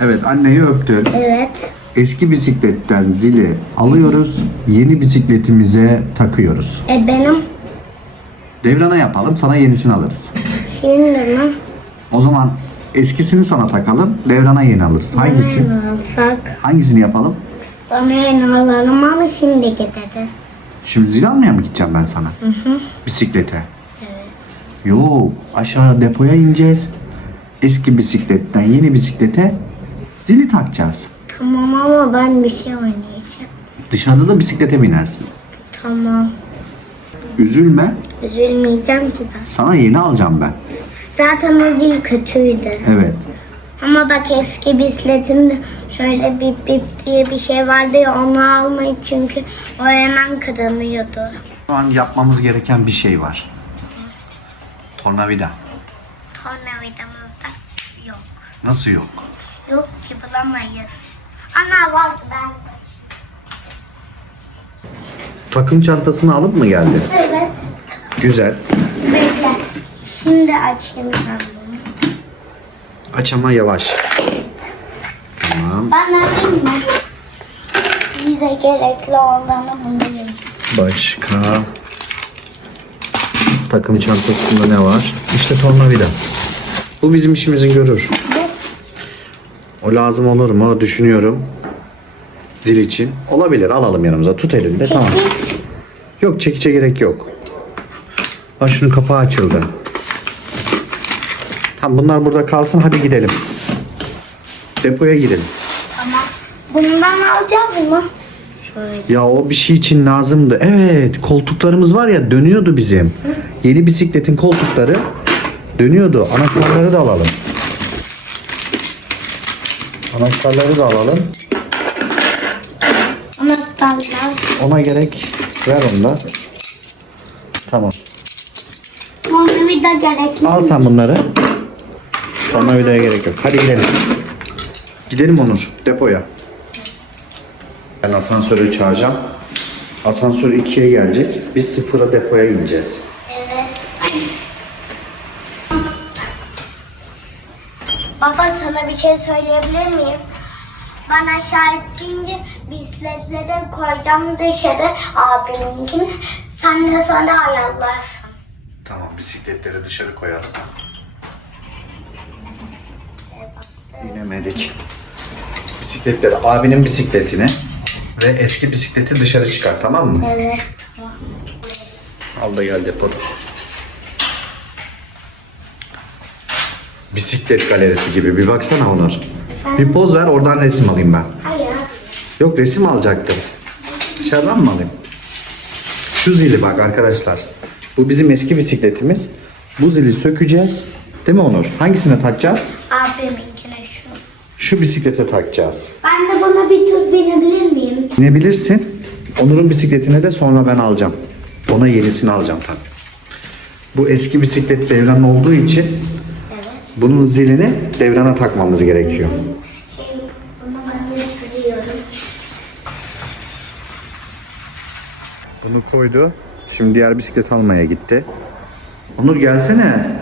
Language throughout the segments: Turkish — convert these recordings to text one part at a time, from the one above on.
Evet anneyi öptün. Evet. Eski bisikletten zili alıyoruz. Yeni bisikletimize takıyoruz. E benim Devrana yapalım sana yenisini alırız. şimdi mi? O zaman eskisini sana takalım. Devrana yeni alırız. Hangisi? Ne alsak? Hangisini yapalım? Bana yeni alalım ama şimdi gidelim. Şimdi zil almaya mı gideceğim ben sana? Bisiklete. Yok aşağı depoya ineceğiz. Eski bisikletten yeni bisiklete zili takacağız. Tamam ama ben bir şey oynayacağım. Dışarıda da bisiklete binersin. Tamam. Üzülme. Üzülmeyeceğim ki zaten. Sana yeni alacağım ben. Zaten o dil kötüydü. Evet. Ama bak eski bisikletimde şöyle bip bip diye bir şey vardı ya onu almayıp çünkü o hemen kırılıyordu. Şu an yapmamız gereken bir şey var. Tornavida. Tornavidamızda yok. Nasıl yok? Yok ki bulamayız. Ana var ben. Takım çantasını alıp mı geldi? Evet. Güzel. Bekle. Şimdi açayım ben bunu. Aç ama yavaş. Tamam. Ben alayım mı? Bize gerekli olanı bulayım. Başka takım çantasında ne var? İşte tornavida. Bu bizim işimizi görür. O lazım olur mu düşünüyorum. Zil için. Olabilir alalım yanımıza. Tut elinde tamam. Çekiç. Yok çekiçe gerek yok. Bak şunun kapağı açıldı. Tamam bunlar burada kalsın hadi gidelim. Depoya gidelim. Tamam. Bundan alacağız mı? Şöyle. Ya o bir şey için lazımdı. Evet koltuklarımız var ya dönüyordu bizim. Yeni bisikletin koltukları dönüyordu. Anahtarları da alalım. Anahtarları da alalım. Anahtarlar. Ona gerek ver onu da. Tamam. Tornavida gerekli. Al sen bunları. Sonra videoya gerek yok. Hadi gidelim. Gidelim Onur depoya. Ben asansörü çağıracağım. Asansör 2'ye gelecek. Biz sıfıra depoya ineceğiz. Baba sana bir şey söyleyebilir miyim? Ben aşağı inince bisikletleri koyacağım dışarı abiminkini. Sen de sonra ayarlarsın. Tamam bisikletleri dışarı koyalım. İnemedik. Bisikletleri abinin bisikletini ve eski bisikleti dışarı çıkar tamam mı? Evet. Al da gel depoda. Bisiklet galerisi gibi bir baksana Onur. Bir poz ver oradan resim alayım ben. Hayır. Yok resim alacaktım. Dışarıdan mı alayım? Şu zili bak arkadaşlar. Bu bizim eski bisikletimiz. Bu zili sökeceğiz. Değil mi Onur? Hangisine takacağız? Abiminkine şu. Şu bisiklete takacağız. Ben de buna bir tur binebilir miyim? Binebilirsin. Onur'un bisikletine de sonra ben alacağım. Ona yenisini alacağım tabii. Bu eski bisiklet devran olduğu için. Bunun zilini devrana takmamız gerekiyor. Bunu koydu. Şimdi diğer bisiklet almaya gitti. Onur gelsene.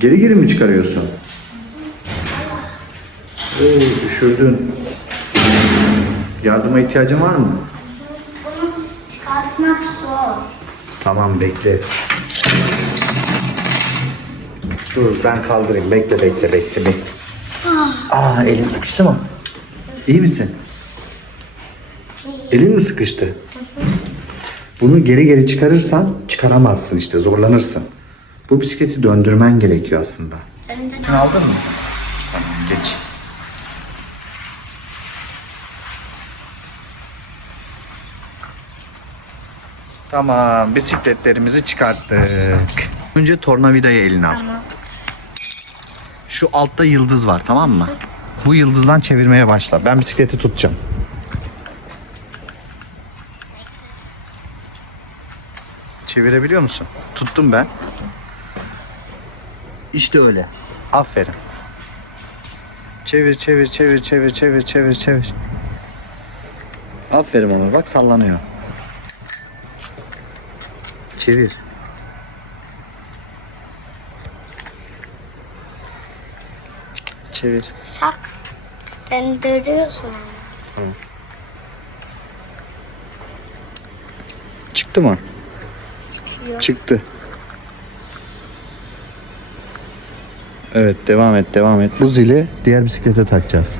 Geri geri mi çıkarıyorsun? Oo, düşürdün. Yardıma ihtiyacın var mı? Bunu çıkartmak zor. Tamam bekle. Dur ben kaldırayım. Bekle bekle bekle bekle. Aa elin sıkıştı mı? İyi misin? Elin mi sıkıştı? Bunu geri geri çıkarırsan çıkaramazsın işte zorlanırsın. Bu bisikleti döndürmen gerekiyor aslında. Sen aldın mı? Tamam geç. Tamam bisikletlerimizi çıkarttık. Önce tornavidayı eline al. Tamam. Şu altta yıldız var tamam mı? Bu yıldızdan çevirmeye başla. Ben bisikleti tutacağım. Çevirebiliyor musun? Tuttum ben. İşte öyle. Aferin. Çevir çevir çevir çevir çevir çevir çevir. Aferin ona bak sallanıyor. Çevir. Çevir. Sak. Döndürüyorsun. Çıktı mı? Çıkıyor. Çıktı. Evet devam et devam et. Bu zili diğer bisiklete takacağız.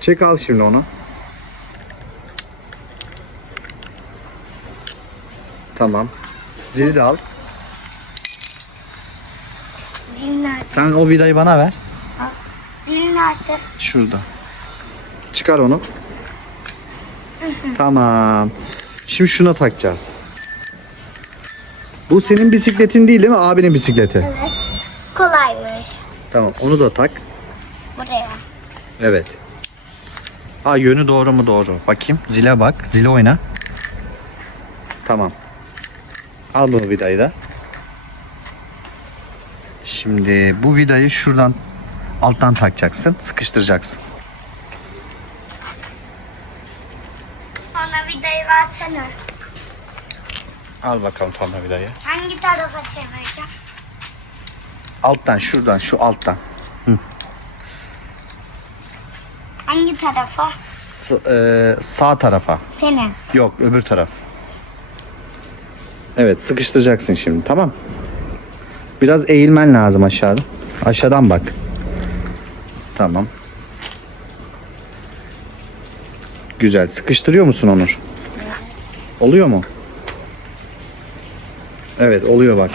Çek al şimdi onu. Tamam. Zili de al. Zil nerede? Sen o vidayı bana ver. Zil nerede? Şurada. Çıkar onu. Tamam. Şimdi şuna takacağız. Bu senin bisikletin değil değil mi? Abinin bisikleti. Evet. Kolaymış. Tamam. Onu da tak. Buraya. Evet. Ha yönü doğru mu doğru? Bakayım. Zile bak. Zile oyna. Tamam. Al bu vidayı da. Şimdi bu vidayı şuradan alttan takacaksın. Sıkıştıracaksın. Bana vidayı versene. Al bakalım tornavidayı. Hangi tarafa çevireceğim? Alttan şuradan şu alttan. Hangi tarafa? S- e, sağ tarafa. Senin. Yok öbür taraf. Evet sıkıştıracaksın şimdi tamam. Biraz eğilmen lazım aşağıda. Aşağıdan bak. Tamam. Güzel. Sıkıştırıyor musun Onur? Oluyor mu? Evet oluyor bak.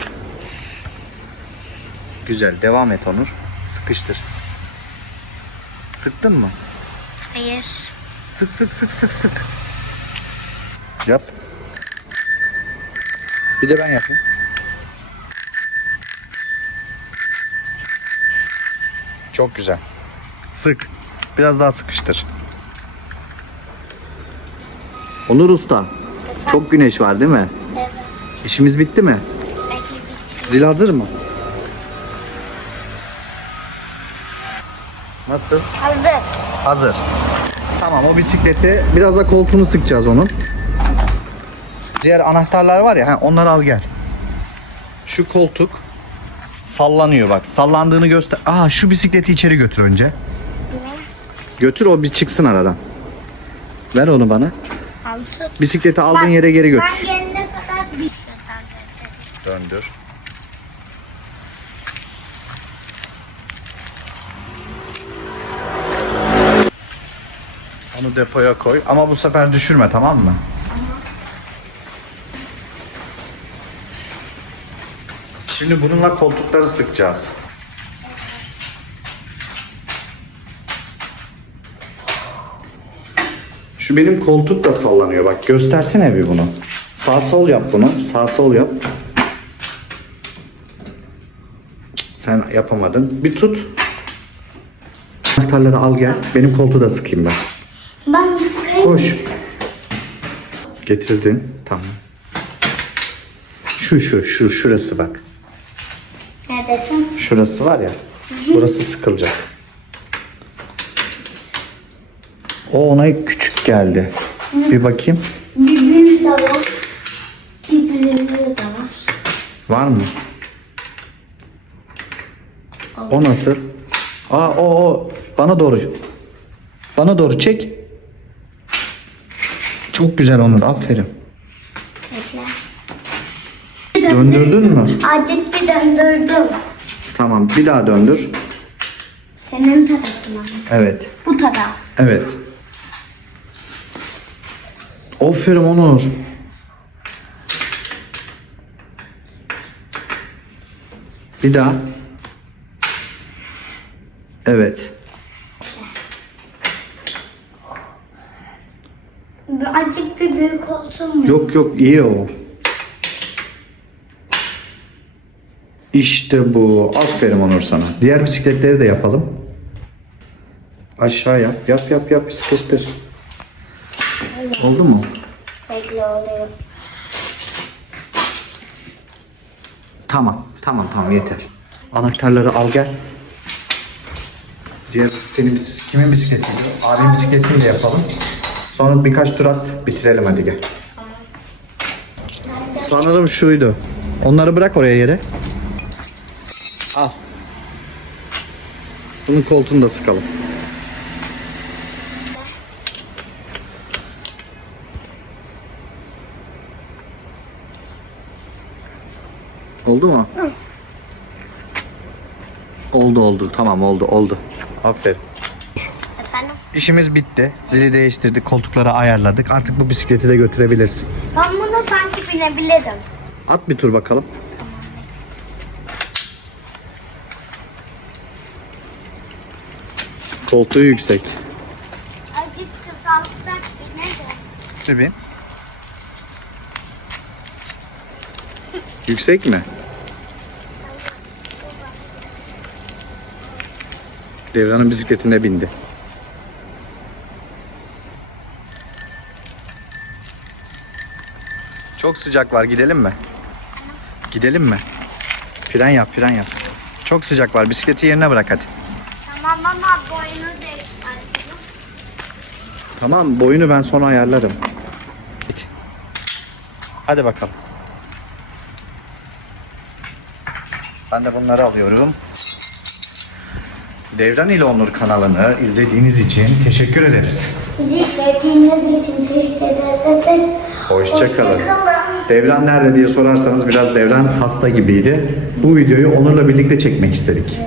Güzel. Devam et Onur. Sıkıştır. Sıktın mı? Hayır. Sık sık sık sık sık. Yap. Bir de ben yapayım. Çok güzel. Sık. Biraz daha sıkıştır. Onur Usta. Çok güneş var değil mi? Evet. İşimiz bitti mi? Bir Zil hazır mı? Nasıl? Hazır. Hazır. Tamam o bisikleti biraz da koltuğunu sıkacağız onun. Diğer anahtarlar var ya ha, onları al gel. Şu koltuk sallanıyor bak. Sallandığını göster. Aa şu bisikleti içeri götür önce. Götür o bir çıksın aradan. Ver onu bana. Al tut. Bisikleti aldığın yere geri götür. Ben gelene kadar bir şuradan döneceğim. Döndür. Onu depoya koy ama bu sefer düşürme tamam mı? Şimdi bununla koltukları sıkacağız. Şu benim koltuk da sallanıyor. Bak göstersene bir bunu. Sağ sol yap bunu. Sağ sol yap. Sen yapamadın. Bir tut. Anahtarları al gel. Benim koltuğu da sıkayım ben. Ben sıkayım. Koş. Getirdin. Tamam. Şu şu şu şurası bak. Neredesin? Şurası var ya. Burası sıkılacak. O ona küçük geldi. Bir bakayım. Bir büyüğü de var. Bir büyüğü de var. Var mı? O nasıl? Aa o o bana doğru. Bana doğru çek. Çok güzel Onur. Aferin. Bekle. Döndürdün mü? Azıcık bir döndürdüm. Tamam. Bir daha döndür. Senin tarafına. Evet. Bu taraf. Evet. Aferin Onur. Bir daha. Evet. Azıcık bir büyük olsun mu? Yok yok iyi o. İşte bu. Aferin Onur sana. Diğer bisikletleri de yapalım. Aşağı yap. Yap yap yap. Sıkıştır. Oldu mu? Bekle oluyor. Tamam. Tamam tamam yeter. Anahtarları al gel. Diğer senin bis- kimin bisikleti? Abinin bisikletini de yapalım. Sonra birkaç tur at bitirelim hadi gel. Sanırım şuydu. Onları bırak oraya yere. Al. Bunun koltuğunu da sıkalım. Oldu mu? Oldu oldu. Tamam oldu oldu. Aferin. Efendim? İşimiz bitti. Zili değiştirdik, koltukları ayarladık. Artık bu bisikleti de götürebilirsin. Ben bunu sanki binebilirim. At bir tur bakalım. Koltuğu yüksek. Acık kısaltsak binerim. Tabii. Yüksek mi? Devran'ın bisikletine bindi. Çok sıcak var gidelim mi? Gidelim mi? Fren yap fren yap. Çok sıcak var bisikleti yerine bırak hadi. Tamam ama boyunu değiştirdim. Tamam boyunu ben sonra ayarlarım. Hadi. Hadi bakalım. Ben de bunları alıyorum. Devran ile Onur kanalını izlediğiniz için teşekkür ederiz. İzlediğiniz için teşekkür ederiz. Hoşçakalın. Hoşçakalın. Devran nerede diye sorarsanız biraz Devran hasta gibiydi. Bu videoyu Onur'la birlikte çekmek istedik.